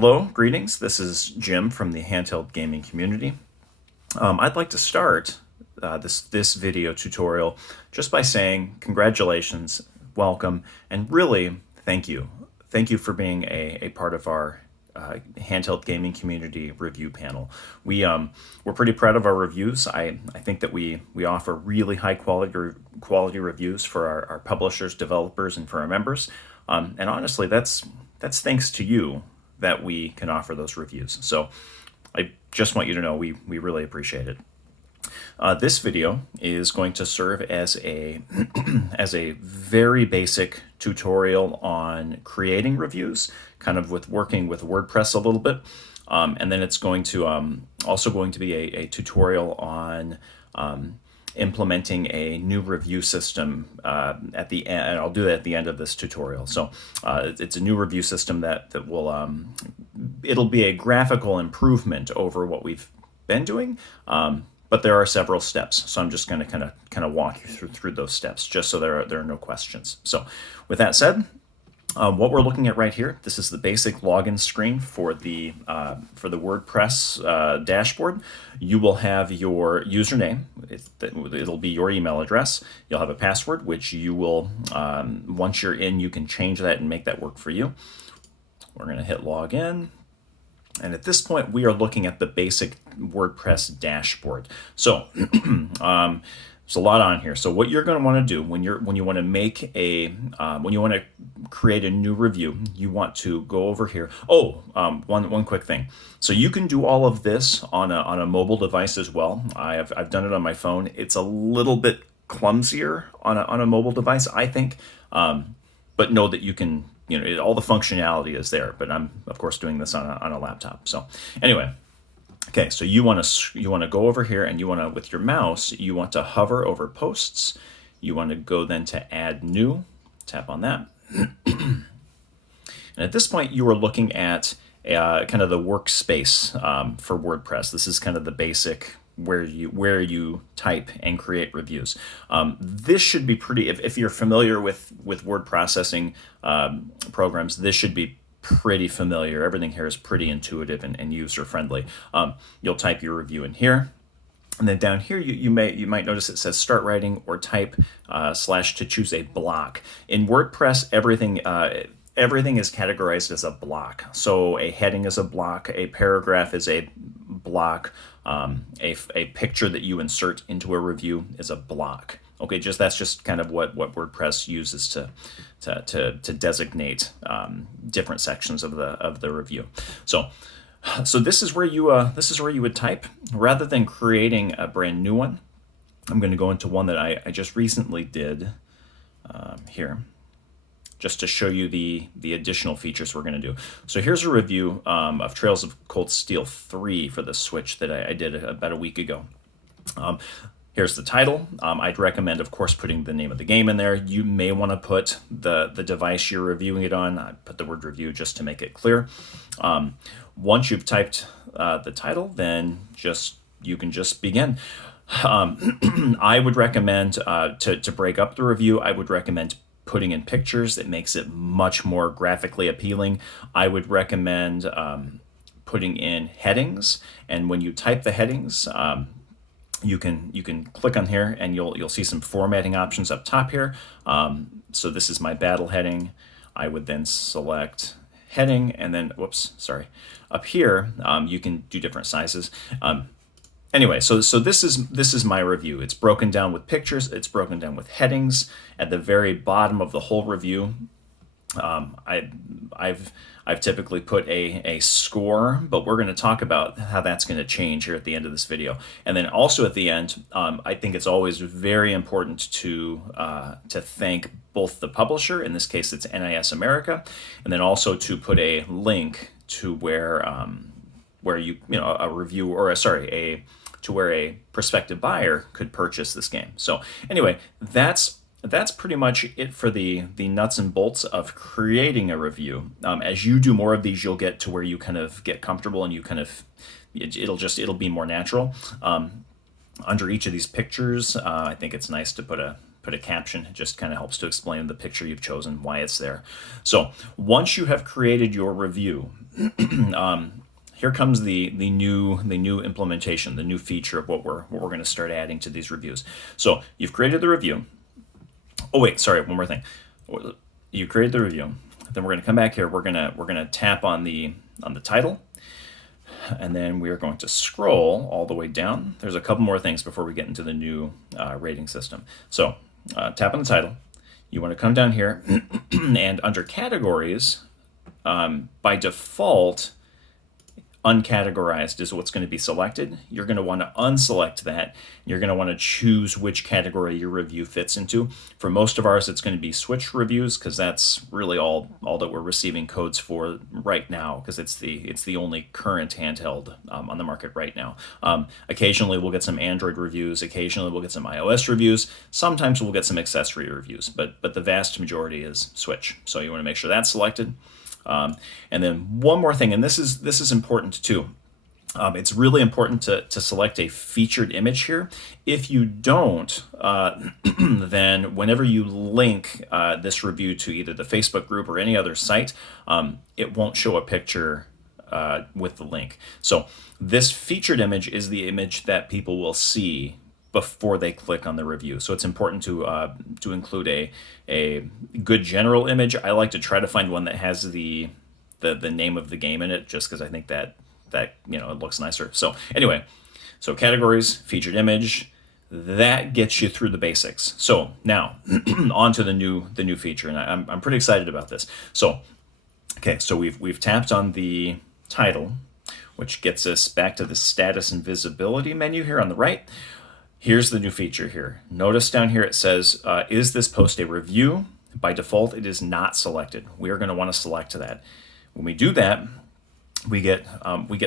Hello, greetings. This is Jim from the handheld gaming community. I'd like to start this video tutorial just by saying congratulations, welcome, and really thank you. Thank you for being a part of our handheld gaming community review panel. We're pretty proud of our reviews. I think that we offer really high quality reviews for our publishers, developers, and for our members. And honestly, that's thanks to you that we can offer those reviews. So I just want you to know we really appreciate it. This video is going to serve as a as a very basic tutorial on creating reviews, kind of with working with WordPress a little bit, and then it's going to also going to be a tutorial on implementing a new review system at the end, and I'll do that at the end of this tutorial. So it's a new review system that will it'll be a graphical improvement over what we've been doing, but there are several steps. So I'm just going to kind of walk you through those steps, just so there are no questions. So with that said, what we're looking at right here, this is the basic login screen for the WordPress dashboard. You will have your username. It'll be your email address. You'll have a password, which you will, once you're in, you can change that and make that work for you. We're going to hit login. And at this point, we are looking at the basic WordPress dashboard. So there's a lot on here. So what you're going to want to do when you want to make a when you want to create a new review, you want to go over here. One quick thing. So you can do all of this on a mobile device as well. I've done it on my phone. It's a little bit clumsier on a mobile device, I think, but know that you can. All the functionality is there. But I'm of course doing this on a laptop. So anyway. Okay, so you want to go over here, and you want to, with your mouse, you want to hover over posts. You want to go then to add new, tap on that. And at this point, you are looking at kind of the workspace for WordPress. This is kind of the basic where you type and create reviews. This should be pretty, if you're familiar with word processing programs, this should be pretty familiar. Everything here is pretty intuitive and user friendly. You'll type your review in here, and then down here you might notice it says start writing or type / to choose a block. In WordPress, everything is categorized as a block. So a heading is a block, a paragraph is a block, a picture that you insert into a review is a block. Okay, that's just kind of what WordPress uses to designate different sections of the review. So this is where you would type rather than creating a brand new one. I'm going to go into one that I just recently did here, just to show you the additional features we're going to do. So here's a review of Trails of Cold Steel 3 for the Switch that I did about a week ago. Here's the title. I'd recommend, of course, putting the name of the game in there. You may want to put the device you're reviewing it on. I put the word review just to make it clear. Once you've typed the title, then you can just begin. I would recommend to break up the review. I would recommend putting in pictures. It makes it much more graphically appealing. I would recommend putting in headings, and when you type the headings, you can click on here, and you'll see some formatting options up top here. So this is my battle heading. I would then select heading, and then up here you can do different sizes. Anyway, so this is my review. It's broken down with pictures. It's broken down with headings. At the very bottom of the whole review, I've typically put a score, but we're going to talk about how that's going to change here at the end of this video. And then also at the end, I think it's always very important to thank both the publisher, in this case it's NIS America, and then also to put a link to where a review, or to where a prospective buyer could purchase this game. So anyway, that's pretty much it for the nuts and bolts of creating a review. As you do more of these, you'll get to where you kind of get comfortable, and you kind of it'll be more natural. Under each of these pictures, I think it's nice to put put a caption. It just kind of helps to explain the picture you've chosen, why it's there. So once you have created your review, here comes the new implementation, the new feature of what we're going to start adding to these reviews. So you've created the review. Oh wait, sorry, one more thing. You created the review. Then we're going to come back here. We're gonna tap on the title, and then we are going to scroll all the way down. There's a couple more things before we get into the new rating system. So tap on the title. You want to come down here, and under categories, by default, uncategorized is what's going to be selected. You're going to want to unselect that. You're going to want to choose which category your review fits into. For most of ours, it's going to be switch reviews, because that's really all that we're receiving codes for right now, because it's the only current handheld on the market right now. Occasionally we'll get some Android reviews. Occasionally we'll get some iOS reviews. Sometimes we'll get some accessory reviews, but the vast majority is switch. So you want to make sure that's selected. And then one more thing, and this is important too. It's really important to select a featured image here. If you don't, then whenever you link this review to either the Facebook group or any other site, it won't show a picture with the link. So this featured image is the image that people will see before they click on the review. So it's important to include a good general image. I like to try to find one that has the name of the game in it, just because I think that it looks nicer. So anyway, so categories, featured image, that gets you through the basics. So now on to the new feature, and I'm pretty excited about this. So okay, so we've tapped on the title, which gets us back to the status and visibility menu here on the right. Here's the new feature here. Notice down here it says, is this post a review? By default, it is not selected. We are going to want to select that. When we do that, we get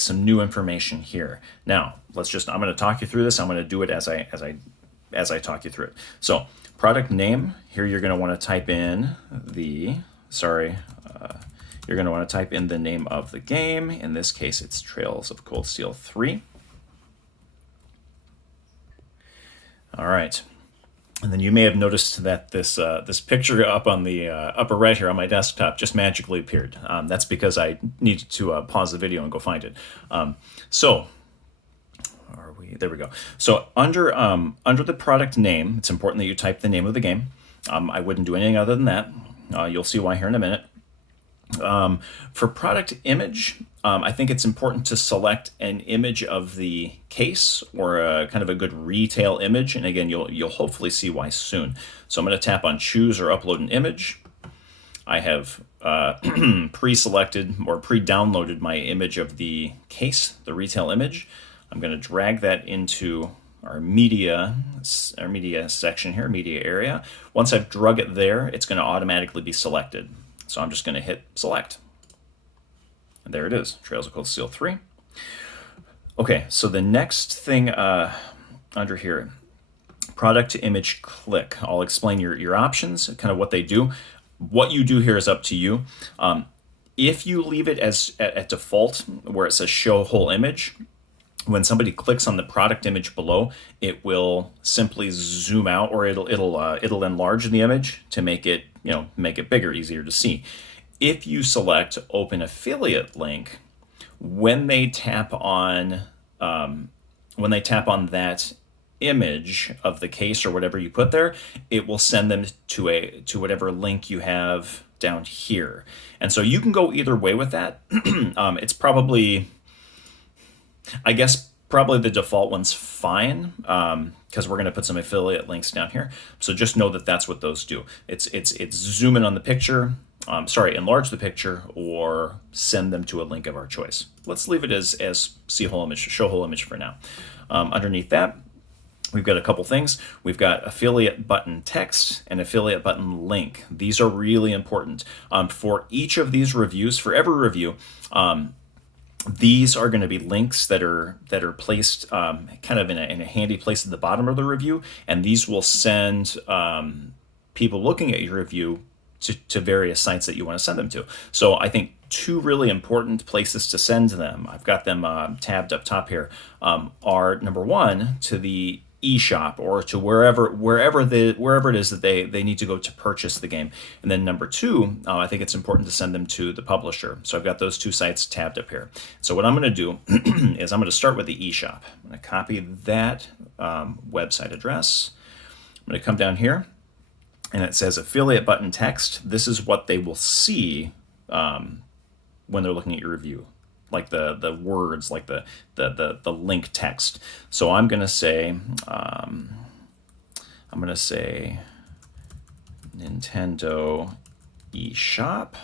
some new information here. Now, I'm going to talk you through this. I'm going to do it as I talk you through it. So, product name, here you're going to want to type in you're going to want to type in the name of the game. In this case, it's Trails of Cold Steel 3. All right, and then you may have noticed that this picture up on the upper right here on my desktop just magically appeared. That's because I needed to pause the video and go find it. There we go. So under the product name, it's important that you type the name of the game. I wouldn't do anything other than that. You'll see why here in a minute. For product image, I think it's important to select an image of the case, or a kind of a good retail image. And again, you'll hopefully see why soon. So I'm going to tap on choose or upload an image. I have pre-selected or pre-downloaded my image of the case, the retail image. I'm going to drag that into our media section here, media area. Once I've drug it there, it's going to automatically be selected. So I'm just going to hit select. And there it is, Trails of Cold Steel 3. Okay, so the next thing under here, product to image click. I'll explain your options, kind of what they do. What you do here is up to you. If you leave it as at default, where it says show whole image, when somebody clicks on the product image below, it will simply zoom out, or it'll enlarge the image to make it bigger, easier to see. If you select open affiliate link, when they tap on that image of the case or whatever you put there, it will send them to whatever link you have down here. And so you can go either way with that. It's probably the default one's fine, because we're going to put some affiliate links down here. So just know that that's what those do. It's zoom in on the picture, enlarge the picture, or send them to a link of our choice. Let's leave it as see whole image, show whole image for now. Underneath that, we've got a couple things. We've got affiliate button text and affiliate button link. These are really important. For each of these reviews, for every review, these are going to be links that are placed kind of in a handy place at the bottom of the review, and these will send people looking at your review to various sites that you want to send them to. So I think two really important places to send them, I've got them tabbed up top here, are number one, to the eShop or to wherever it is that they need to go to purchase the game. And then number two, I think it's important to send them to the publisher. So I've got those two sites tabbed up here. So what I'm going to do is I'm going to start with the eShop. I'm going to copy that website address. I'm going to come down here, and it says affiliate button text. This is what they will see when they're looking at your review, like the words, like the link text. So I'm gonna say Nintendo eShop,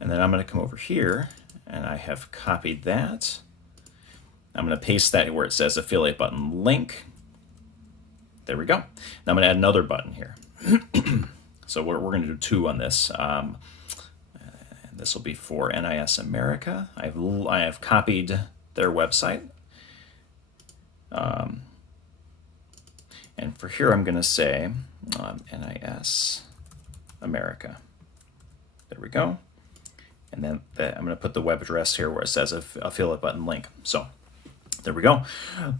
and then I'm gonna come over here, and I have copied that. I'm gonna paste that where it says affiliate button link. There we go. Now I'm gonna add another button here. So we're gonna do two on this. This will be for NIS America. I have copied their website. And for here, I'm going to say NIS America. There we go. And then I'm going to put the web address here where it says affiliate button link. So there we go.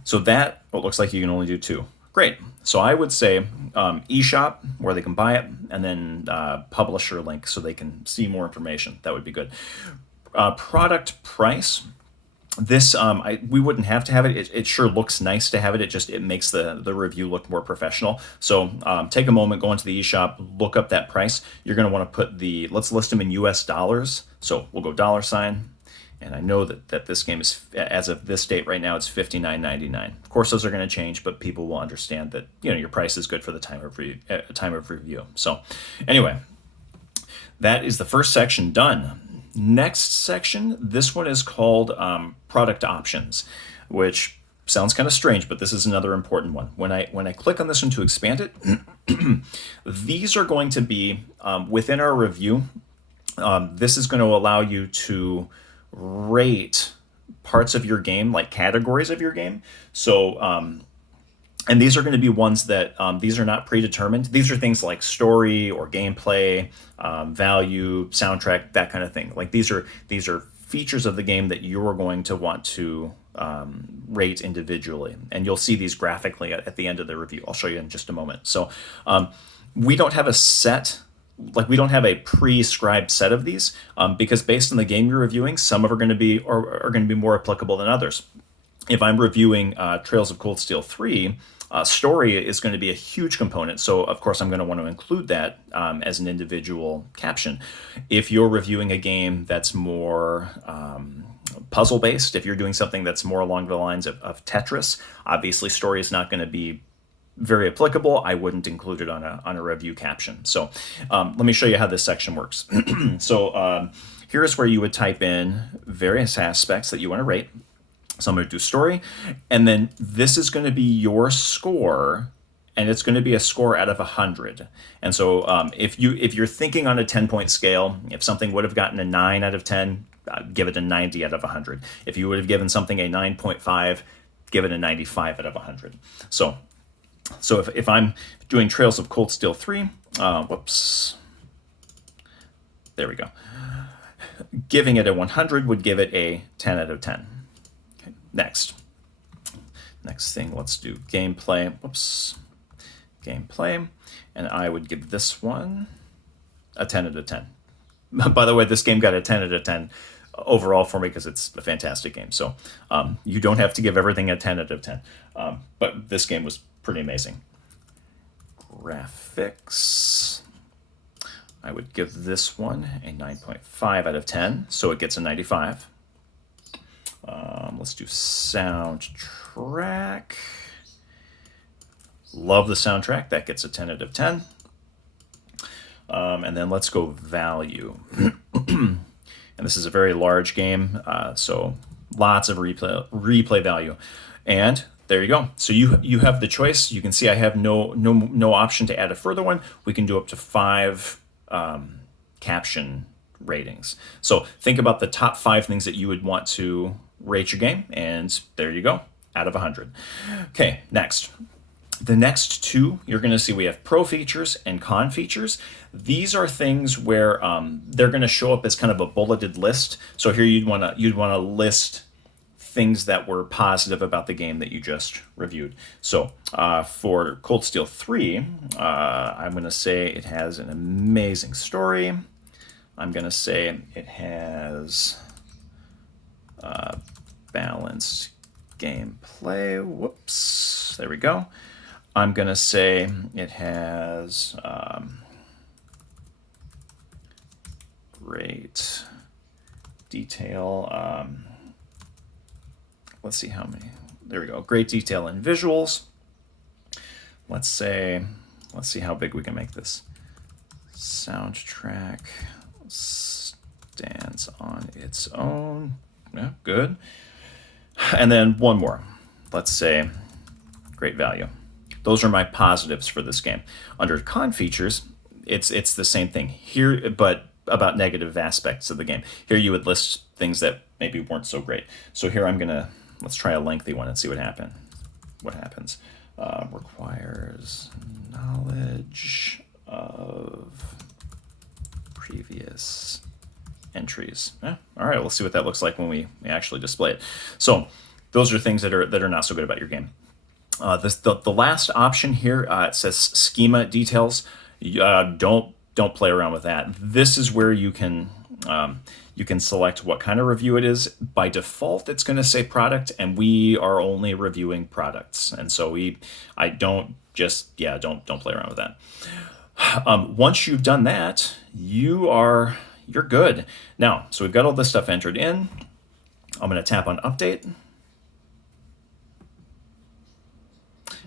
So that, it looks like you can only do two. Great. So I would say eShop, where they can buy it, and then publisher link so they can see more information. That would be good. Product price. This, we wouldn't have to have it. It sure looks nice to have it. It makes the review look more professional. So take a moment, go into the eShop, look up that price. You're going to want to put let's list them in US dollars. So we'll go $. And I know that this game is, as of this date right now, it's $59.99. Of course, those are going to change, but people will understand that your price is good for the time of review. So, anyway, that is the first section done. Next section, this one is called product options, which sounds kind of strange, but this is another important one. When I click on this one to expand it, these are going to be within our review. This is going to allow you to rate parts of your game, like categories of your game. So, and these are going to be ones that these are not predetermined. These are things like story or gameplay, value, soundtrack, that kind of thing. Like these are features of the game that you're going to want to rate individually, and you'll see these graphically at the end of the review. I'll show you in just a moment. So, we don't have we don't have a prescribed set of these because based on the game you're reviewing, some of are going to be more applicable than others. If I'm reviewing Trails of Cold Steel 3, story is going to be a huge component. So of course I'm going to want to include that as an individual caption. If you're reviewing a game that's more puzzle based, if you're doing something that's more along the lines of Tetris, obviously story is not going to be very applicable. I wouldn't include it on a review caption. So let me show you how this section works. So here's where you would type in various aspects that you want to rate. So I'm going to do story, and then this is going to be your score, and it's going to be a score out of 100. And so if you're thinking on a 10-point scale, if something would have gotten a 9 out of 10, give it a 90 out of 100. If you would have given something a 9.5, give it a 95 out of 100. So if I'm doing Trails of Cold Steel 3, whoops, there we go. Giving it a 100 would give it a 10 out of 10. Okay, next thing, let's do gameplay. Whoops, gameplay, and I would give this one a 10 out of 10. By the way, this game got a 10 out of 10 overall for me because it's a fantastic game. So you don't have to give everything a 10 out of 10, but this game was pretty amazing. Graphics, I would give this one a 9.5 out of 10, so it gets a 95. Let's do soundtrack. Love the soundtrack. That gets a 10 out of 10. And then let's go value. And this is a very large game, so lots of replay value. And there you go. So you have the choice. You can see I have no option to add a further one. We can do up to 5 caption ratings. So think about the top 5 things that you would want to rate your game, and there you go, out of 100. Okay, next. The next 2, you're going to see we have pro features and con features. These are things where they're going to show up as kind of a bulleted list. So here you'd want to list things that were positive about the game that you just reviewed. So for Cold Steel 3, I'm going to say it has an amazing story. I'm going to say it has balanced gameplay. Whoops, there we go. I'm going to say it has great detail. Let's see how many. There we go. Great detail in visuals. Let's see how big we can make this. Soundtrack stands on its own. Yeah, good. And then one more. Let's say great value. Those are my positives for this game. Under con features, it's the same thing here, but about negative aspects of the game. Here you would list things that maybe weren't so great. So here let's try a lengthy one and see what happens. Requires knowledge of previous entries. All right, we'll see what that looks like when we actually display it. So those are things that are not so good about your game. The last option here, it says schema details. Don't play around with that. This is where you can select what kind of review it is. By default, it's going to say product, and we are only reviewing products, and so don't play around with that. Once you've done that, you're good. Now, so we've got all this stuff entered in. I'm going to tap on update.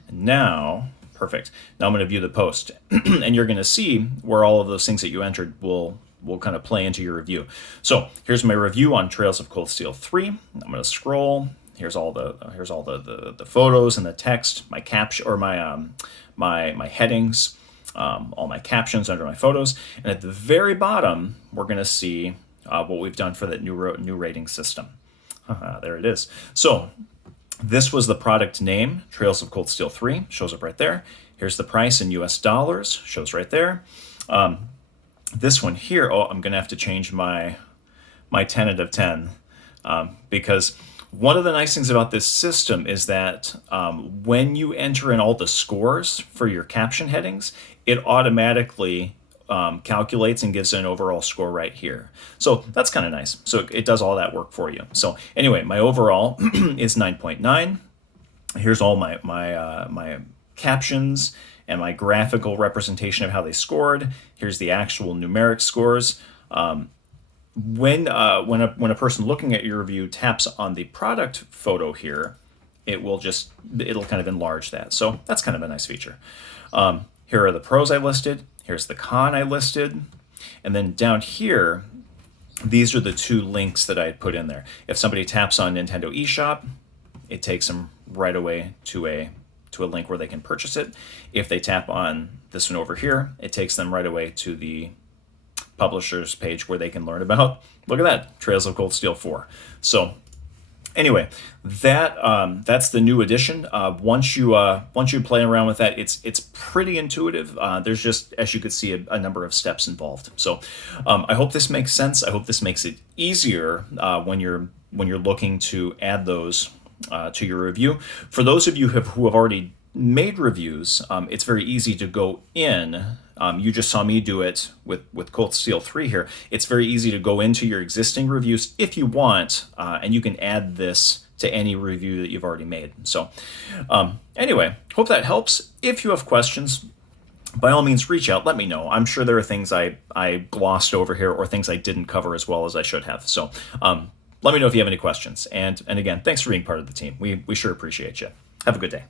And now, perfect. Now I'm going to view the post, and you're going to see where all of those things that you entered will kind of play into your review. So here's my review on Trails of Cold Steel 3. I'm going to scroll. Here's all the photos and the text, my caption or my headings, all my captions under my photos, and at the very bottom we're going to see what we've done for that new rating system. There it is. So this was the product name, Trails of Cold Steel 3, shows up right there. Here's the price in US dollars, shows right there. This one here, I'm going to have to change my 10 out of 10 because one of the nice things about this system is that when you enter in all the scores for your caption headings, it automatically calculates and gives an overall score right here. So that's kind of nice. So it does all that work for you. So anyway, my overall is 9.9. Here's all my captions and my graphical representation of how they scored. Here's the actual numeric scores. When a person looking at your review taps on the product photo here, it'll kind of enlarge that. So that's kind of a nice feature. Here are the pros I listed. Here's the con I listed. And then down here, these are the two links that I had put in there. If somebody taps on Nintendo eShop, it takes them right away to a link where they can purchase it. If they tap on this one over here, it takes them right away to the publisher's page where they can learn about, look at that, Trails of Cold Steel 4. So anyway, that's the new edition. Once you play around with that, it's pretty intuitive. There's just, as you could see, a number of steps involved. So I hope this makes sense. I hope this makes it easier when you're looking to add those to your review. For those of you who have already made reviews, it's very easy to go in. You just saw me do it with Cold Steel 3 here. It's very easy to go into your existing reviews if you want, and you can add this to any review that you've already made. So anyway, hope that helps. If you have questions, by all means, reach out. Let me know. I'm sure there are things I glossed over here or things I didn't cover as well as I should have. So let me know if you have any questions. And again, thanks for being part of the team. We sure appreciate you. Have a good day.